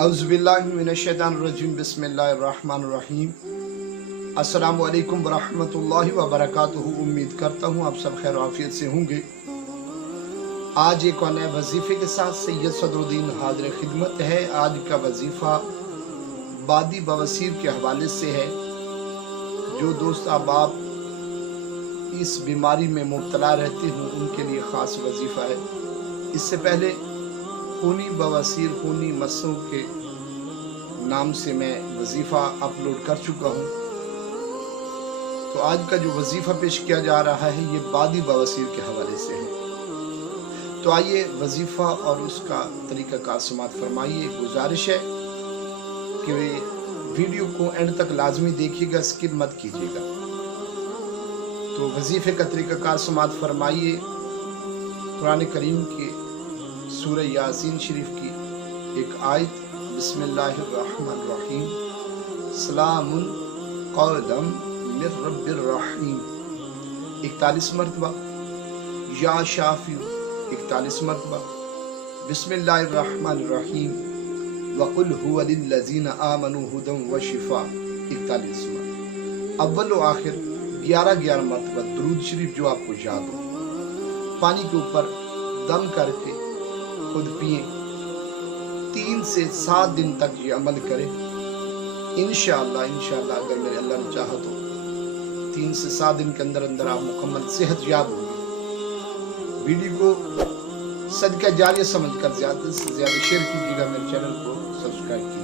औज़ुबिल्लाहिमिनश्शैतानिर्रजीम बिस्मिल्लाहिर्रहमानिर्रहीम। अस्सलामु अलैकुम वरहमतुल्लाहि वबरकातुहू। उम्मीद करता हूँ आप सब खैर आफियत से होंगे। आज एक और नए वजीफ़े के साथ सैयद सदरुद्दीन हाज़िर खिदमत है। आज का वजीफ़ा बादी बवासीर के हवाले से है। जो दोस्त अहबाब इस बीमारी में मुब्तला रहते हैं उनके लिए ख़ास वजीफ़ा है। इससे पहले खूनी बवासीर खूनी मसों के नाम से मैं वजीफ़ा अपलोड कर चुका हूँ। तो आज का जो वजीफ़ा पेश किया जा रहा है ये बादी बवासीर के हवाले से है। तो आइए वजीफ़ा और उसका तरीक़ा कार समाअत फरमाइए। गुजारिश है कि वीडियो को एंड तक लाजमी देखिएगा, स्किप मत कीजिएगा। तो वजीफ़े का तरीक़ा कार समाअत फरमाइए। कुरान करीम के सूरह यासीन शरीफ की एक आयत, बिस्मिल्लाहिर्रहमानिर्रहीम, सलामुन क़ौलन मिर रब्बिर रहीम 41 मरतबा, या शाफी 41 मरतबा, बिस्मिल्लाहिर्रहमानिर्रहीम वक़ुल हुवा लिल्लज़ीना आमनू हुदन व शिफ़ा 41 मरतबा। अव्वल व आखिर 11 मरतबा दुरूद शरीफ जो आपको याद हो। पानी के ऊपर दम करके खुद पिए। 3 से 7 दिन तक ये अमल करें। इंशाअल्लाह अगर मेरे अल्लाह ने चाहा तो 3 से 7 दिन के अंदर अंदर आप मुकम्मल सेहत याब होंगे। वीडियो को सदका जारिया समझकर ज़्यादा से ज़्यादा शेयर कीजिएगा। मेरे चैनल को सब्सक्राइब कीजिए।